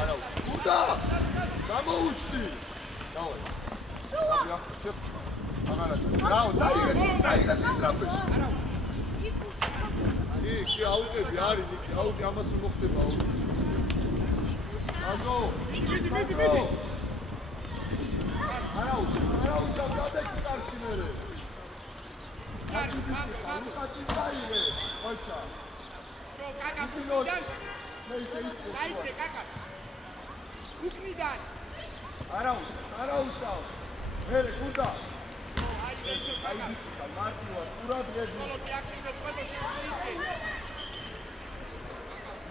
არა უდა გამოუჩდი დავაი შევ აღარაჩა რაო წაიღე სისტრაფეში იქ აუღები არის იქ აუღე ამას მოხდება აუღე აზო მიდი არა უშავ გადაიქ კარში მერე კაკა წაიღე ოჩა კაკა ფინოდან დაიწე კაკა უკნიდან არა უშავ მერე კუდა ეს აიჩიკა მარტივად ყურად გედი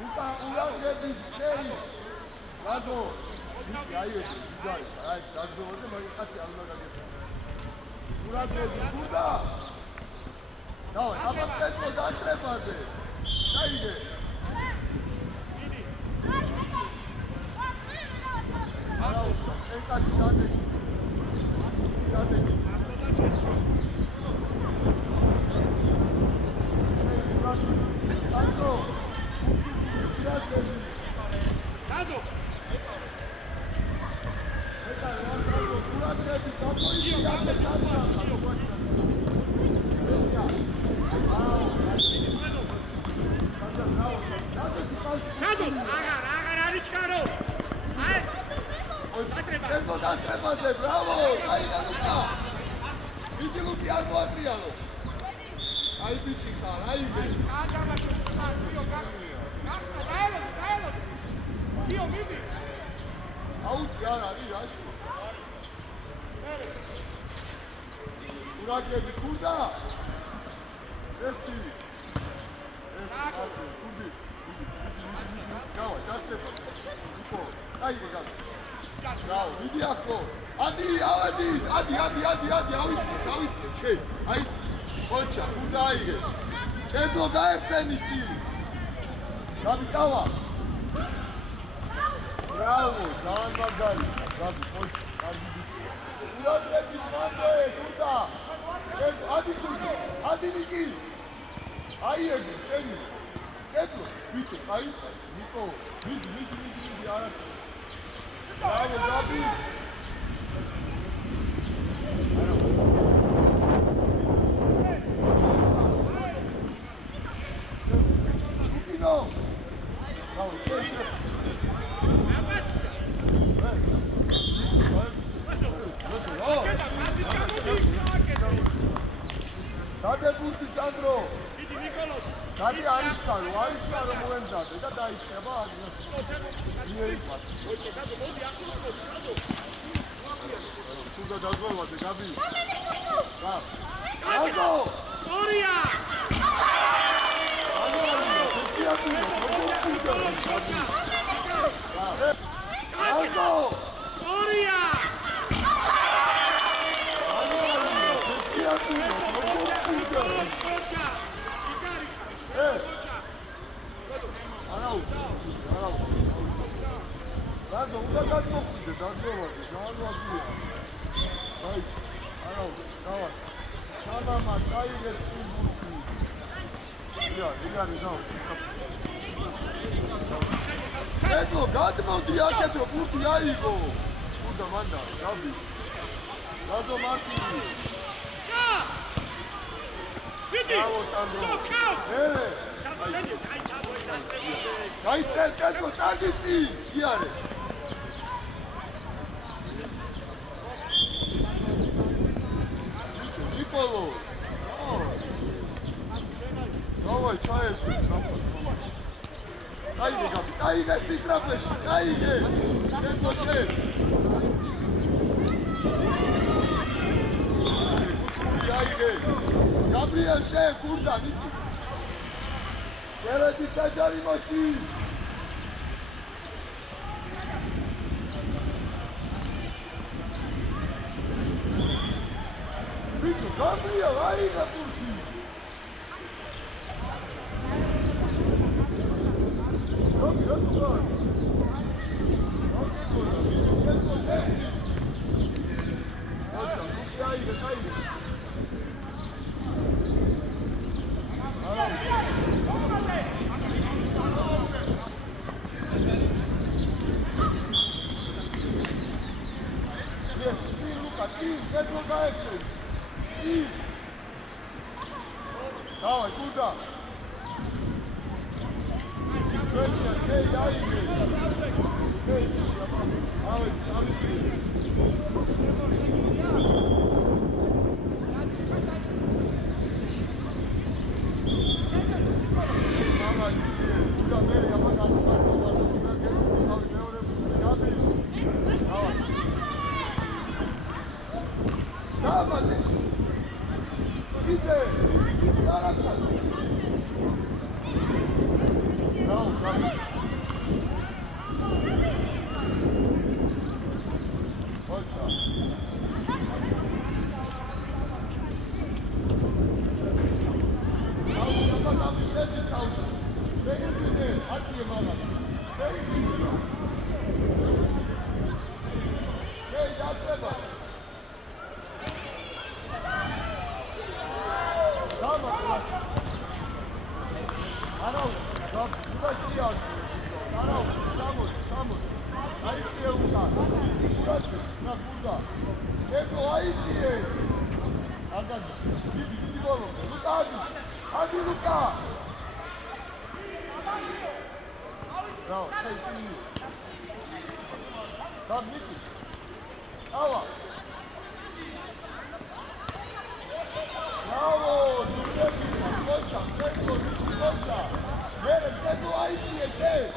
უკა ყურად გედი ჩერი ლაზო აიედი ჯარი აი დაშგოვაზე მაგ კაცი არ უნდა გაგეთქვა ყურად გედი კუდა დავაი აბა წეთო დასწრებაზე დაიგე არა უშავ ეკაში დადეგი Tanto! Tanto! Cerco da strepase, bravo! Ai da Luca! Vidi Luca al Adriano! Ai bici car, ai bici! Io vidi! Auti ara, rilascio! Uraghe di Kurda! Erti! Kurdi! Bravo, da strepase! Tipo, ai bravo! Bravo, vidi ახლა. ადი, ავიცი, ჩე. აიცი. ხოჩა, ხუდა აიგე. ჩედო გაესენიცი. გაბიწავა. Bravo, ძალიან მაგარი. გაბი, ხოჩა, კარგი ბიჭი. ურადები მანდე, ხუდა. ადი ნიკი. აიეგე, შენი. ჩედო, ბიჭი, აიწას, ნიკო. მიდი, არაცა. Bravo, Gabi! Lupino! Bravo, Date punti, Sandro! Date Aristano მოემზადე და დაიწყება იერი ფასი. Სულა დაზღვევაზე, გაბი. რა. აზო! სორია! აზო! სორია! Razo, უნდა გადმოხვიდე დაზღვევაზე, დაანვაგია. აი, არა, დავა. სალამა, წაიღეთ სიმბურთი. იგარი, დავა. ეთო, გადმოდი აქეთ, რომ ბურთი აიღო. უნდა მანდა, გავი. რაზო მარტინი. და! ვიდი! ე! გაიცე, ჭეთო, წაგიწი! იარე! Nipolo! Давай, ჩაერთვით რამო. წაიგე გაბი, წაიგე სისრაფეში, წაიგე! ჭეთო, ჭეთ! აიგე! გაბრიელ შე, კურდა, ნიკი! Երեդի ծաջարի մաշի։ Բիչու, Գաբրիել, այգա պուրքի։ Ռոքի, կար։ Ռոքի, այգա։ Thank you. კეთილ გაეცე. დავай, გუდა. ჩვენია, ჩეი აიგე. ჩეი. ავე, ავიცი. მამა, გუდა მე ამაგან გარტოვარ. Давай! Иди! Иди, араться! Браво, браво! Ольча! Там еще один каучу! Перейди, отъем, мама! Перейди! Эй, да, треба! Арау, куда сият? Арау, самут. Айти ука. Куда ты? На куда? Это айти. Ага, иди боло. Лука. Ади лука. Браво, чай ти. Там ники. Ава. Bravo! Cocha! Vere, Pedro aici e ce?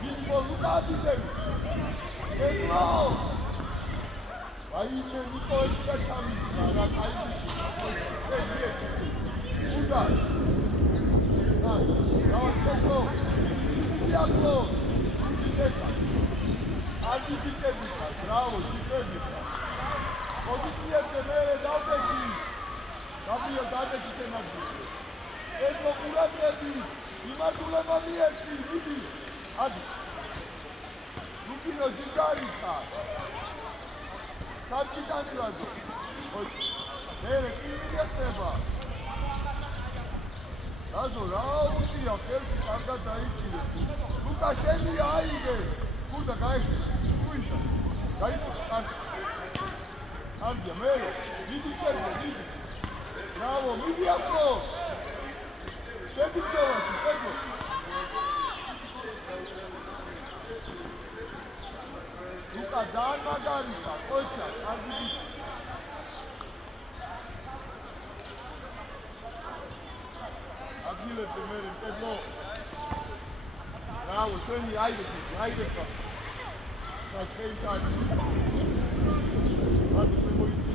Vini Luca dizem! Pedro! Aici Nico e Chami, la aici. Ei, vieți. Uda! Da, Pedro! Iaclo! Diceca! Adi diceca! Bravo, diceca! Poziție de mere, dau de zi! Gabriel, date ce te mai zice. Pedro, curate-te! Imatule mamieți, vidi! Adi! Lupino, Gigarica! Capitani la zi! Mere, cine e seba? Lazo, rautia, felci, cargat aici. Lukasheni, aige! Curda, gaisi! Uita! Gaisi, gaisi! Andia, mere! Vidi cerco, vidi! Bravo, vidi acolo! Ce picioare, Pedro? Luca, Dan Margarita, Cocha, Argibiti. Agile pe mere, Pedro. Bravo, Tony, haide să. La 5 ani. Haide pe poliție.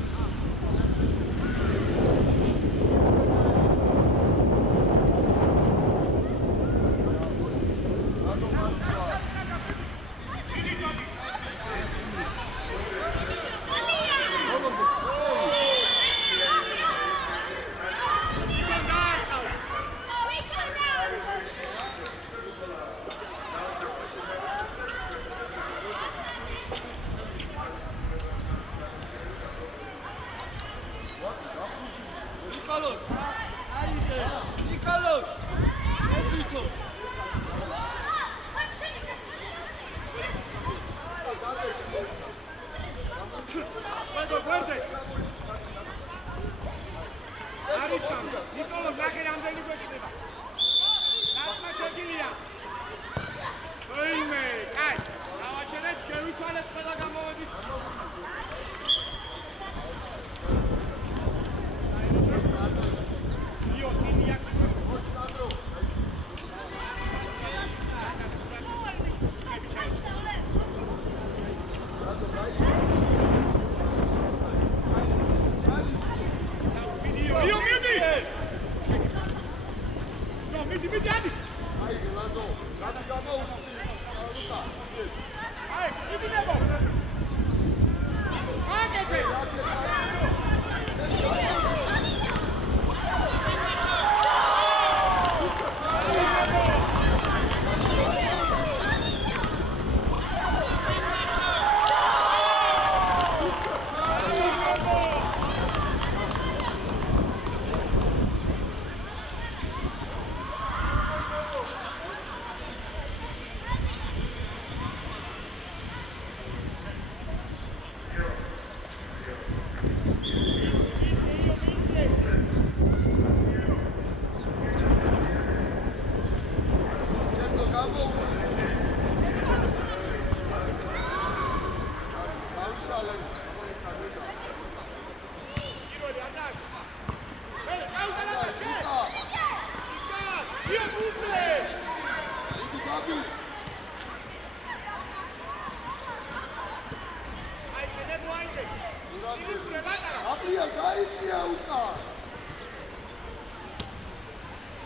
აპრია გაიწია უკან.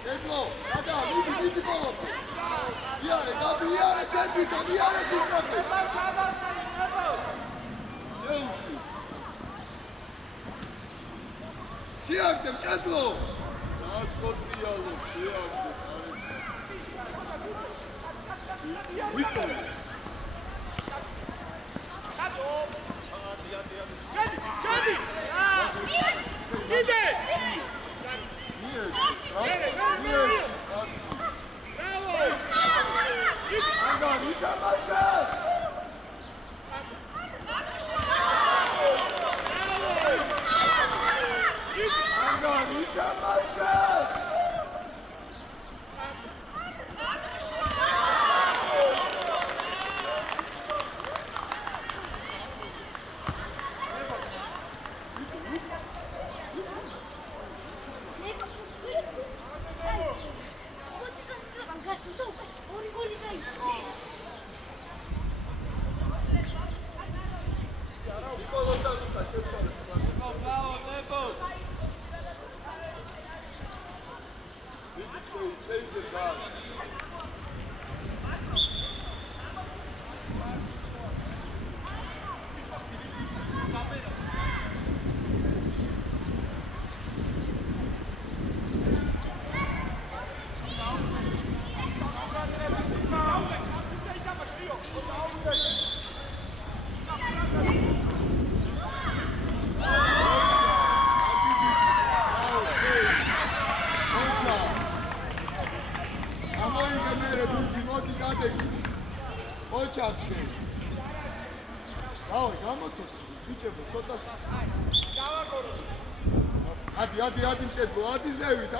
კედლო, გადა, მიდი ბოლო. იარე, გაბი, იარე, შენდიდო, იარე ციფრები. ჯეუში. შეაგდებ კედლო. ტრანსპორტიალო, შეაგდებ. ვიტო. Jadi! Ide! Adi მჭედლო, ადი ზევით,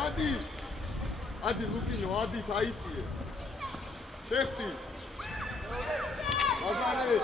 ადი ლუკინო, ადი თაიციე. შეხტი. ბაზარე.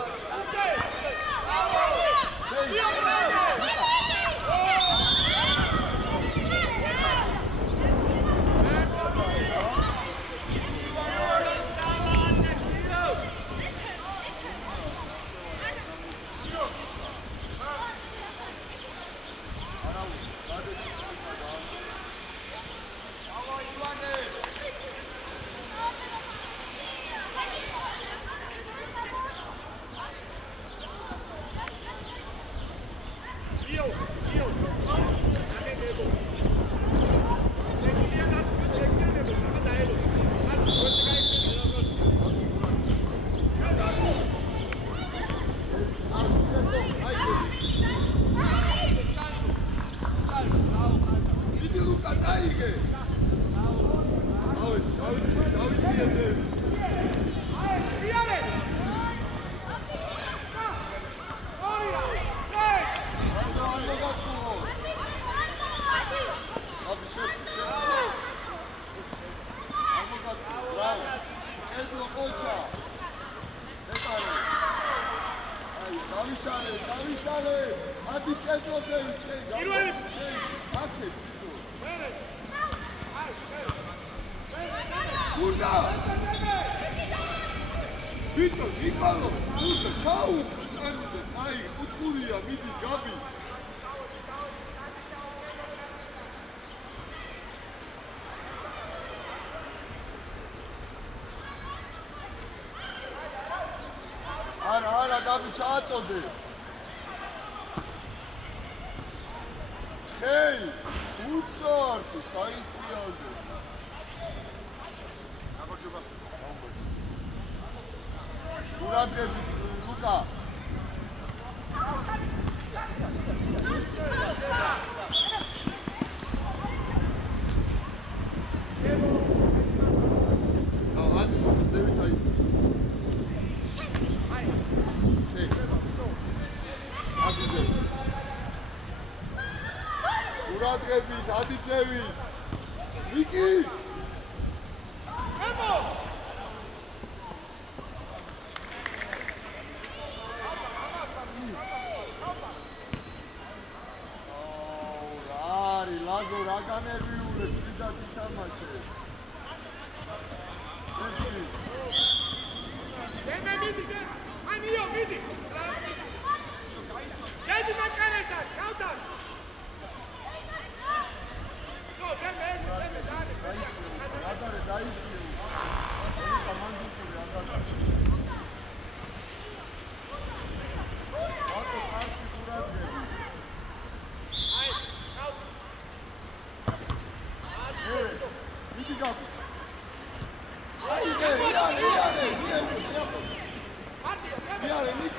Vito, Nicolo, Luca, ciao! Sai, Utfuria, Midi, Gabi. Ara, Gabi, ჩააწოდე. Hey, უცორტი, საითრიალზე. აბოჯობა. Ურადრებით, ლუკა. Ურადრებით, ადიწევი. ვიკი. ლაზო რა განერვიულე ჭიდად ითამაშე. მიდი. ანიო, მიდი. შედი მაკარესთან.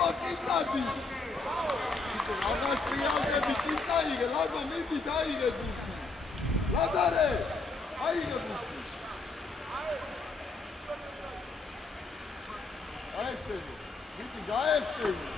ნიკო წიწადი აღას ტრიალდები წიწაიგე ლაზო მიდი დაიგე ბურთი ლაზარე აიგე ბურთი აესენი მიდი გაესენი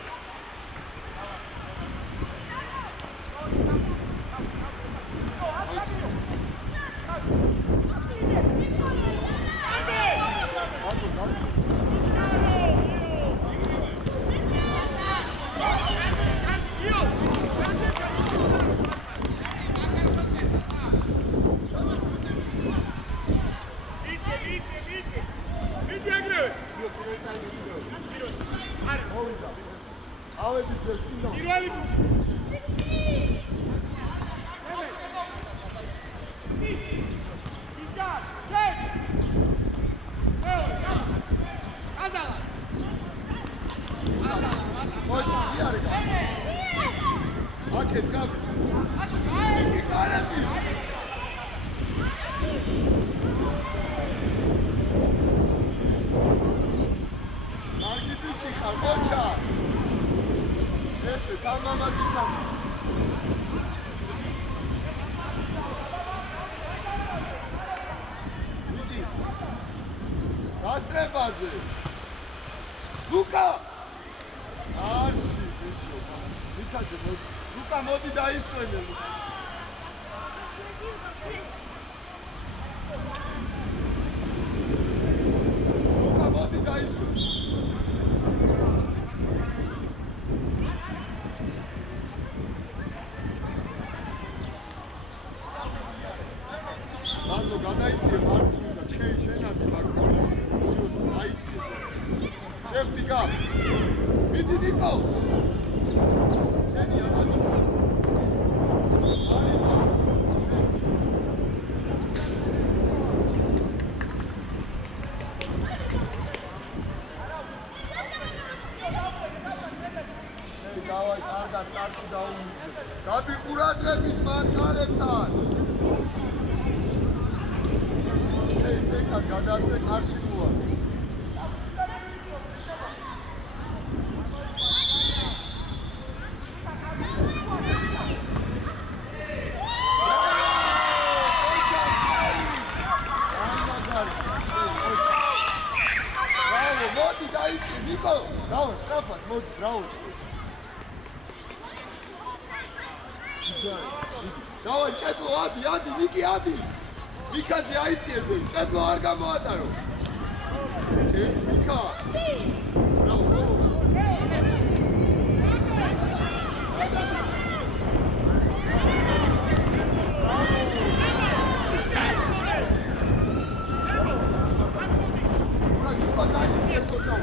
Давай, четло, ади, Ники, ади. Викаძე აიწიეს, четло არ გამოატარო. Вика. Браво. Ура, Кипа დაიწიეს თქო.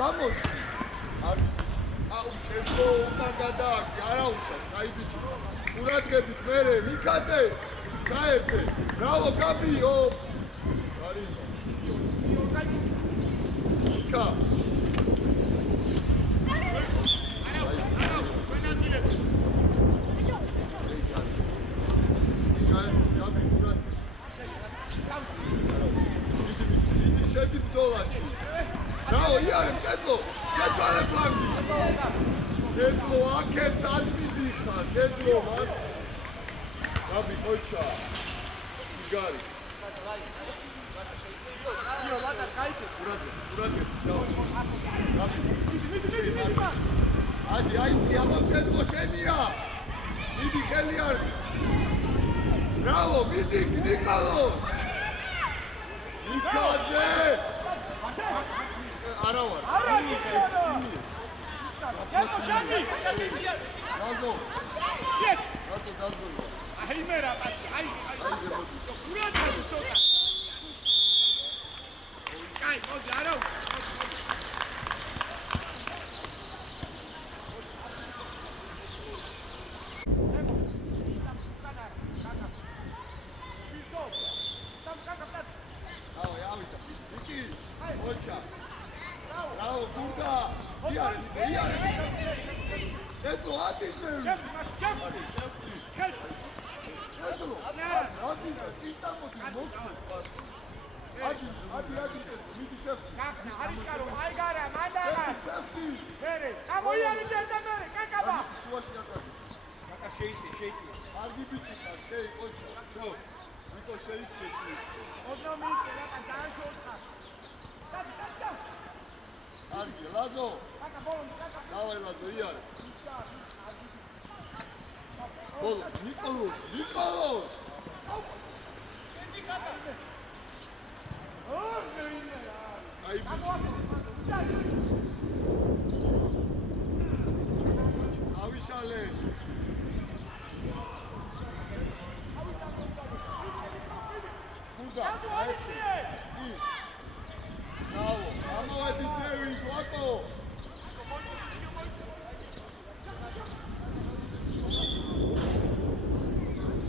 გამოჩი აუ ჩემო უკან გადააკი არაუშავს აი ბიჭი ყურადღებით მერე მიკაძე გაერგე ბრავო გაბიო არი მიკა შედი ბრძოლაში Bravo, იარემ, ჭედლო, შეცვალე ფლანგი. ჭედლო, აქეთ ადმინდი ხარ, ჭედლო, მაც. გაბი, ხოჩა. ჩიგარი. ადი, აიცი, აბა ჭედლო შენია. მიდი ხელი არ. Bravo, მიდი, ნიკოლო. ნიკაძე. არა ვარ. Yato Shani. Razo. Yes. Razo dazgolva. Ai mera, ai. Urat çota. Kay, mozi ara. Bravo, Gurda! Iare! Centro, Addison! Centro! Adina, წინწამოდი, მოგცეს პასი. ადი, მიდი შევხვდი. კაკა, არის კარო, აი გარა, მანდალა. შევხვდი. მერე, გამოიარეთ და მერე, კაკაბა. შუაში აკადე. კაკა შეიძლება. კარგი ბიჭი ხარ, ჩეი, კოჩი. ხო. ვიკო შეიძლება. ოდნავ მიიწე, კაკა, დააშოხა. კაკა. კარგი, ლაზო. კაკა, ბოლომდე, კაკა. დავაი ლაზო, იარე. ბოლო, ნიკოლოს! აი ავიშალე! გურდა, აიში! ბრავო, ამოვედი ძევი, ვაკო!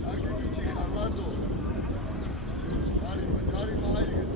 კარგი ბიჭი ხარ, ლაზო. ჯარი მაიგეთ.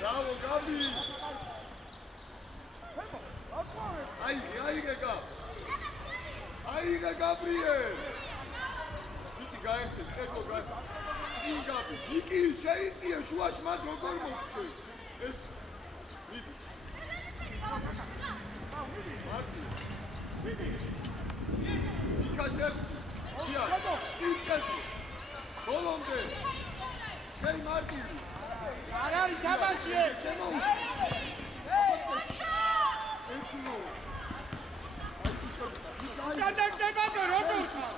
Bravo, Gabi! Aige, Gabriel! Niki gaerse, ego Gabi. წინ Gabi. Niki შეიწია შუაში მათ როგორ მოგცეთ? ეს მიდი. მიდი. ნიკა შევდი. დია. წინ წევდი. ბოლომდე. შენ მარტივი. არ არის თამაში, შემოუშ. ეცნო. აი ბიჭო, გადაგდება და როგორ ხარ?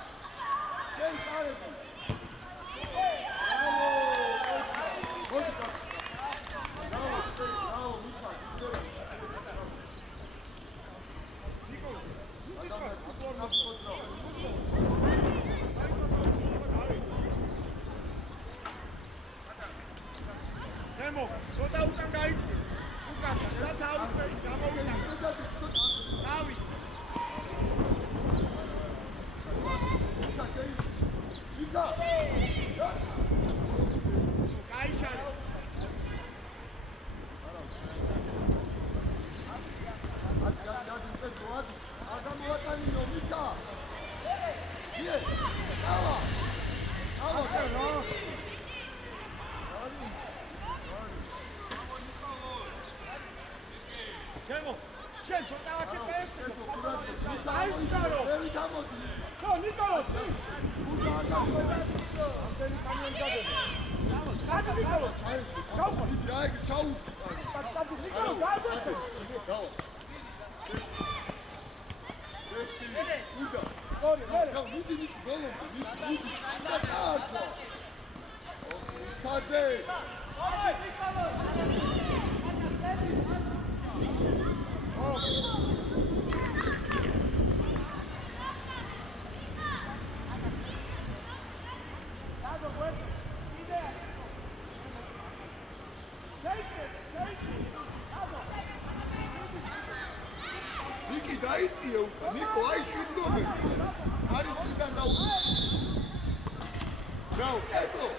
შენ კარები. Nemo, ცოტა უკან გაიწე. უკანდა და თავი გამოვიდა. თავი. იკა. გაიშალე. ადი წეთო ადი. ადამიანო მიკა. დიე. დავა. დავა რა. გემო, შენ ცოტა ვაკეთებ. აი ნიკოლო. შევი გამოდი. ხო, ნიკოლო. უდა არ გაგვედა. ამდენი კანიონი გადადი. გადი ნიკოლო ჩაერთე. ჩაუყო. რა იგი ჩაუყო. გადი ნიკოლო გაიძახე. დავა. უდა. გოლი გოლი. გაუ მიდი ნიკი ბოლომდე მიდი. საერთო. ხაძე. ნიკი დაიწიე უკან. ნიკო აი შვიდნომე. არის ვიდან დაუყო. გაუ ეტლო.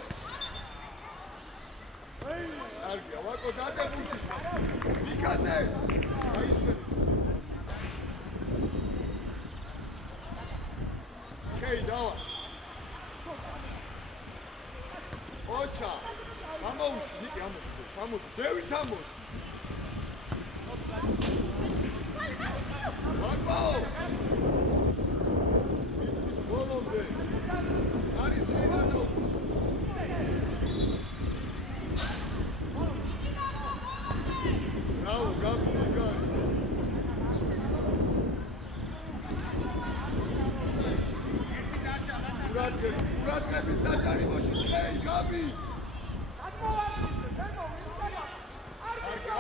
არგია ვაკო დადებულთის. მიკაძე. აი შვიდ. კეი დავა. ოჩა. გამოუშვი ნიკი ამოდი. გამოდი. ზევით ამოდი. ვაკო. ბოლომდე. არის ვიდან დაუყო. Bravo, Gabi, Gabi. Murat saçari başı çey Gabi.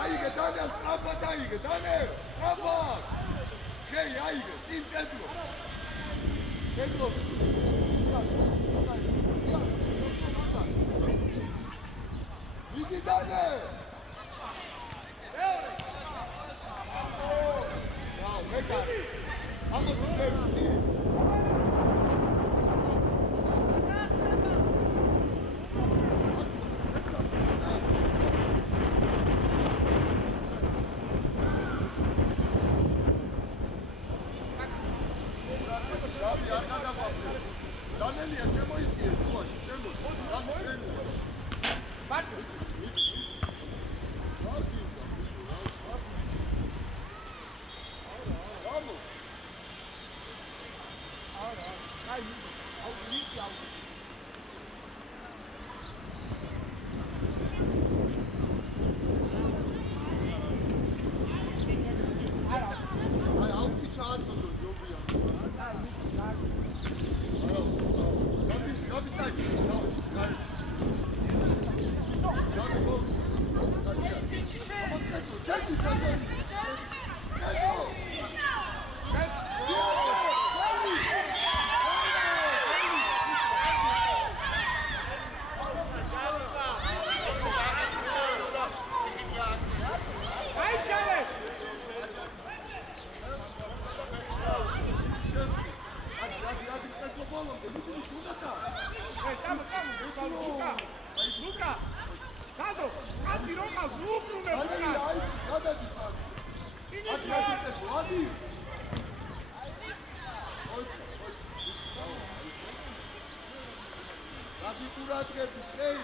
Ayıge tane strapat ayıge tane strapat. Şey ayıge tim çedro. Çedro. İki tane. Bravo, Mekar. Ama bu sevgisi. Gabi, arkada bakıyor. Daneli'ye şemoyitiye, şu başı, şemo. Gabi, şemo. Bak. Vamos. Ahora, ai, ao início ao. Ay, auki çağatıldı Jobu'ya. Gabi çay. Gabi gol. Çek sen. Luca! Caso! Attirò ma lucro ne Hadi. Gabi Murat geldi. Şey.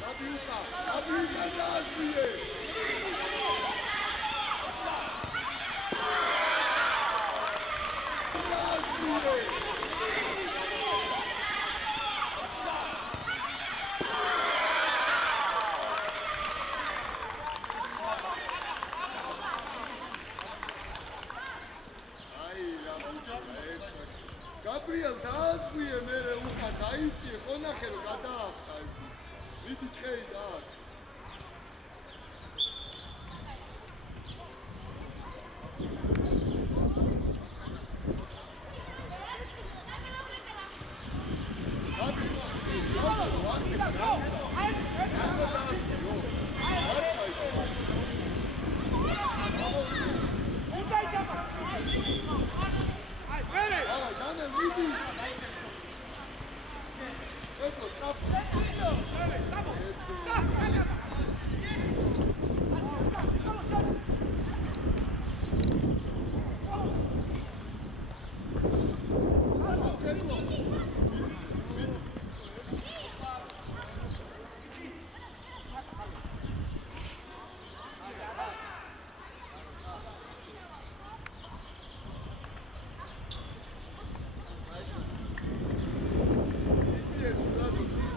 Gabi Uka. Gabi Uka Nazmiye. Nazmiye. Gabriel დააწვიე მე უკან დაიწიე ყონახე რომ გადაახტა ეს დიდი ჩხეი დააქვს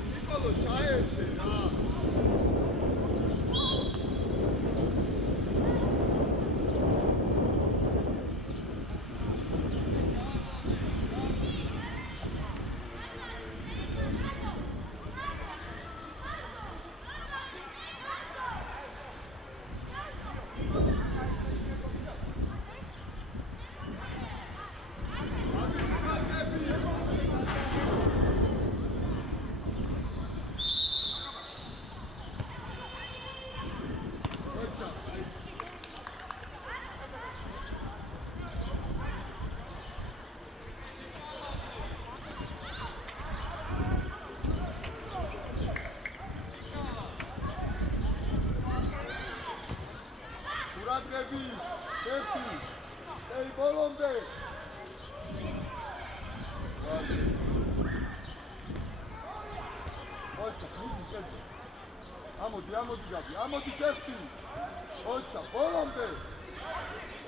Nikola çay etti ya. ვარდები, შეხტი. ey ბოლომდე. ოჩა, მიდი შედი. ამოდი გადი, ამოდი შეხტი. ოჩა, ბოლომდე.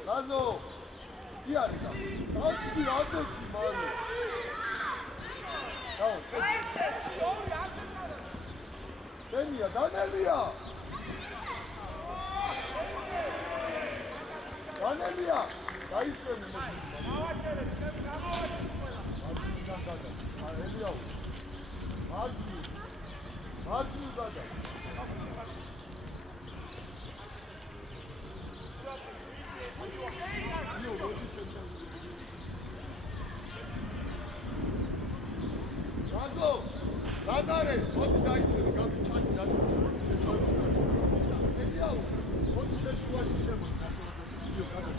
გაზო. იარი და. ადი ადეთი მალე. დაო, შედი. შენია, დანელია. დანელია. გაისვენი მოდი. გავაჩერე, გამოვაჩერე. მარჯვნიდან გადა. ელიაუ. მარჯვნი გადა. გაზო, ლაზარე, მოდი დაისვენო, გამიჩანი დაწვი. ელიაუ, მოდი შეშუაში შემოდი. იო, გადა.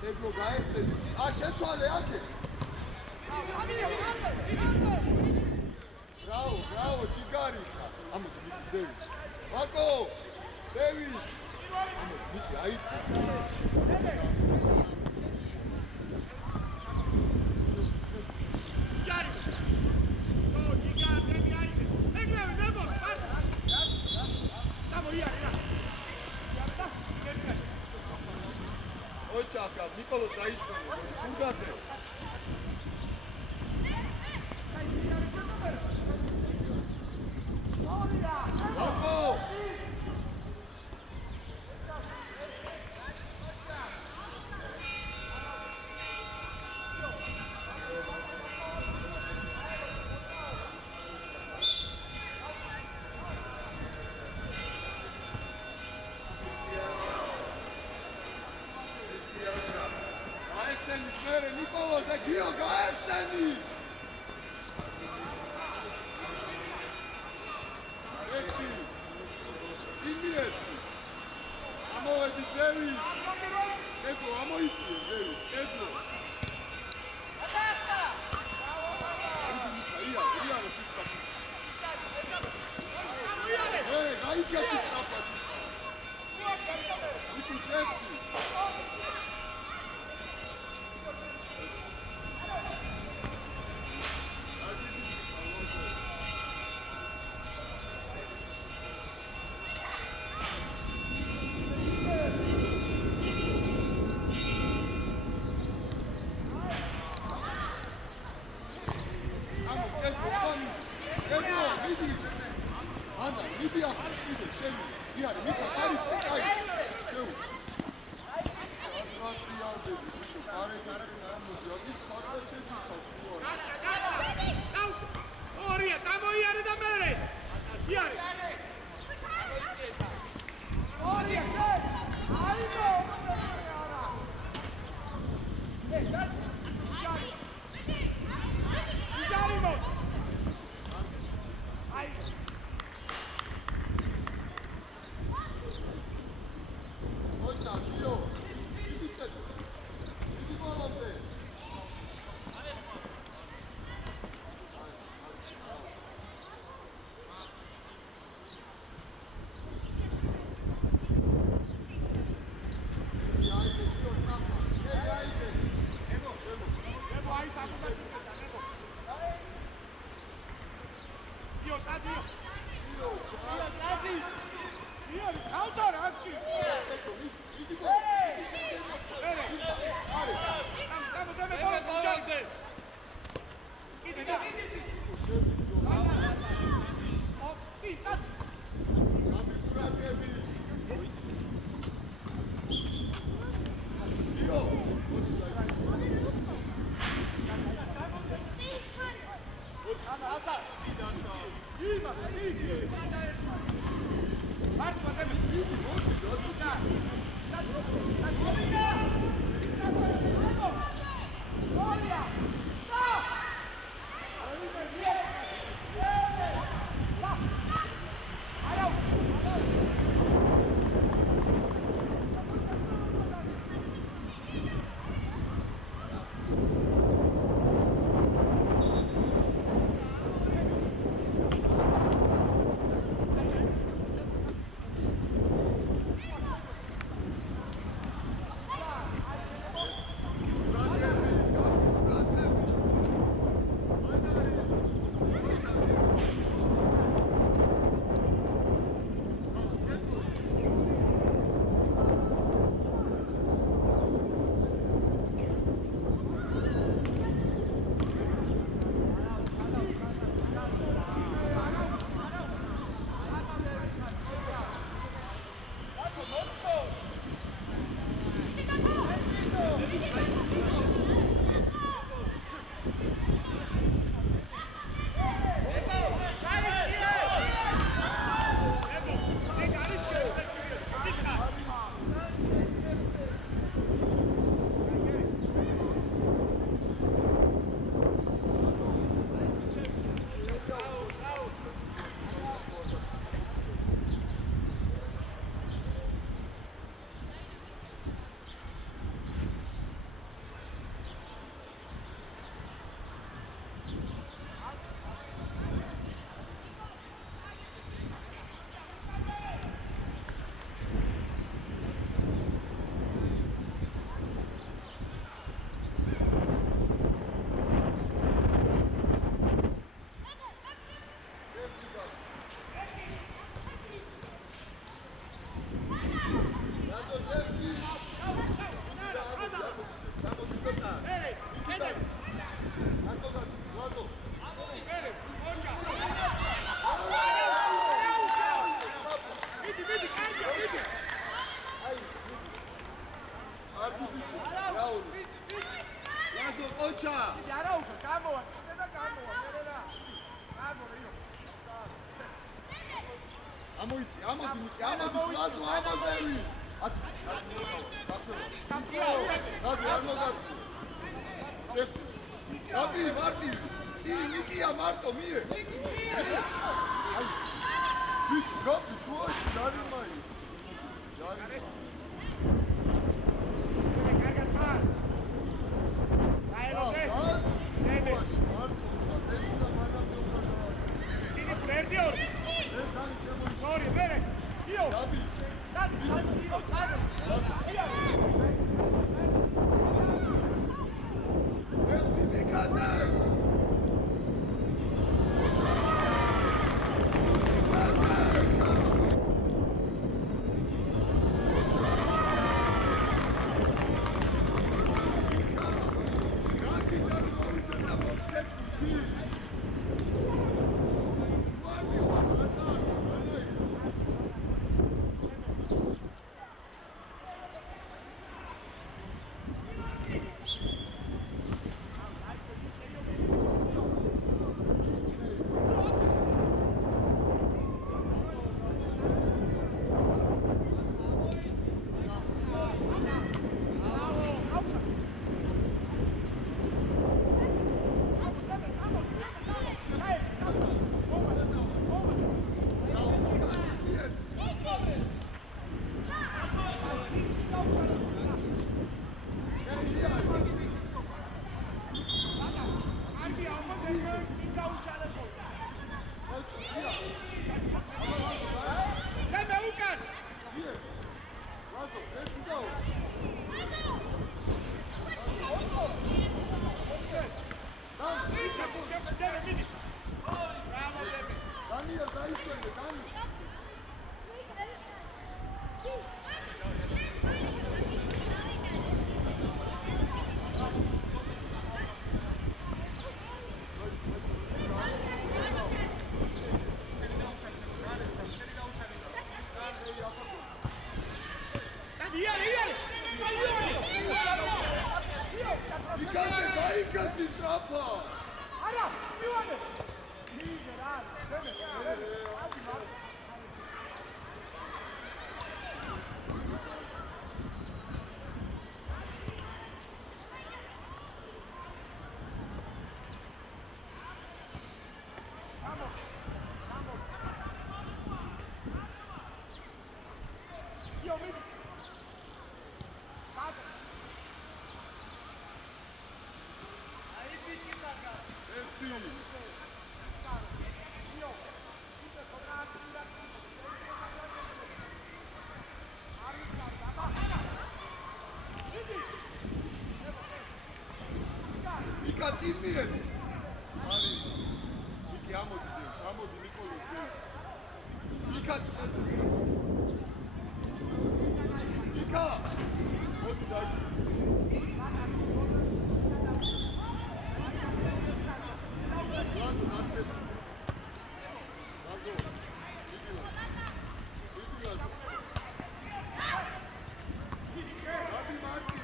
შეგო გაესწრები. შეცვალე აქე. ბრავო, ჯიგარი ხარ. ამოდი, მიდი ზევი. ვაკო, ზევი. ამოდი, მიდი აიწე. ჯარი. ჯიგარი აიწე. ეგრევე ნებოს, პარტა. დამოიარე რა. ოჩაკა, ნიკოლოზ დაისვენო. გუგაძე. ვაკო. გაესენი მერე ნიკოლოზე გიო გაესენი. ეხი. წინიეცი. ამოვედი ზევი. ჭედო ამოიწიე ზევი, ჭედო. ატასა. იარე სისტემი. გაიქეცი საფათი. იტი შეფი. მიდი ახლა კიდე შენი იარი მიქა კარისკი კაი შეუ აკრატიადები ბიჭო კარეკარეკი ნამოდი აქ საერთოდ შეგვისავ შუა ორია გამოიარე და მერე იარი ორია აიბო არა იარი მო აი ოჩა გიო იგი ჭედო იგი ბოლომდე აიბე გიო წაფა აიბე ებო ბიჭი, რაული. ლაზო, ყოჩა. არა უშო, გამოვა, და გამოვა, მერე. გამოვა, იო. ამოიცი, ამოდი მიკი, ამოდი, ლაზო, ამაზევი. ათი, ლაზო, არ მოგაწი. შეფი. გაბი, მარტივი. წი, მიკია, მარტო, მie. აი. ბიჭი, გაბი, შუაში, ჯარიმაი. ჯარიმაი. კარგად ხარ. დაელოდე. ნები. მარტო, ასეთულა მანამდე უნდა გააკეთო. დიდი პრედიო. ეს თან შემოიწ. ორი, მერე. იო. გაბი. დადი, იო, წადო. შეფი, მიკაძე. მიკაძე, გაიკაცი სწრაფა. არა, მივანე. მიგერ არა, მიკაცი მიეც. არი. მიკი ამოდი ზევს, ამოდი ნიკოლოს ზევს. მიკაცი. მიკა. მოდი დაიწყო. ლაზო, დასწრებ. ლაზო. იგი ლაზო. გაბი მარტი.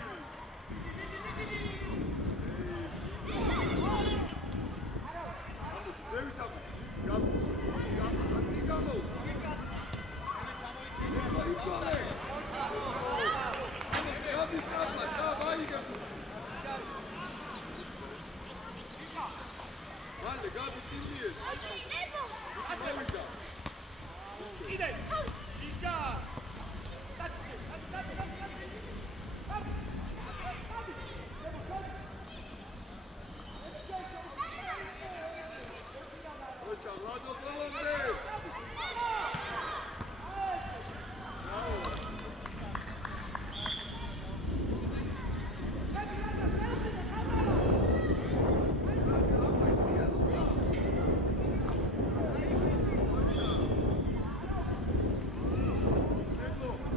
ზევით აქვს, გაბი, გამო. მოიწოლე. გაბი სწრაფად, დააიგებ. მალე გაბი წინ მიეც. მოვიდა. იდე. ჯიჯა. ოჩა, ლაზო ბოლომდე.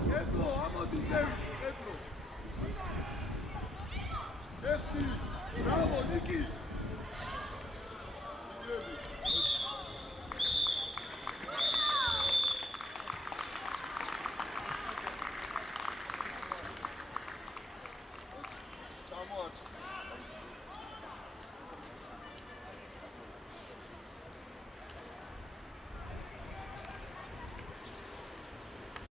ჩედლო, ამოდი ზევით, ჩედლო. შეფი, ბრავო, ნიკი.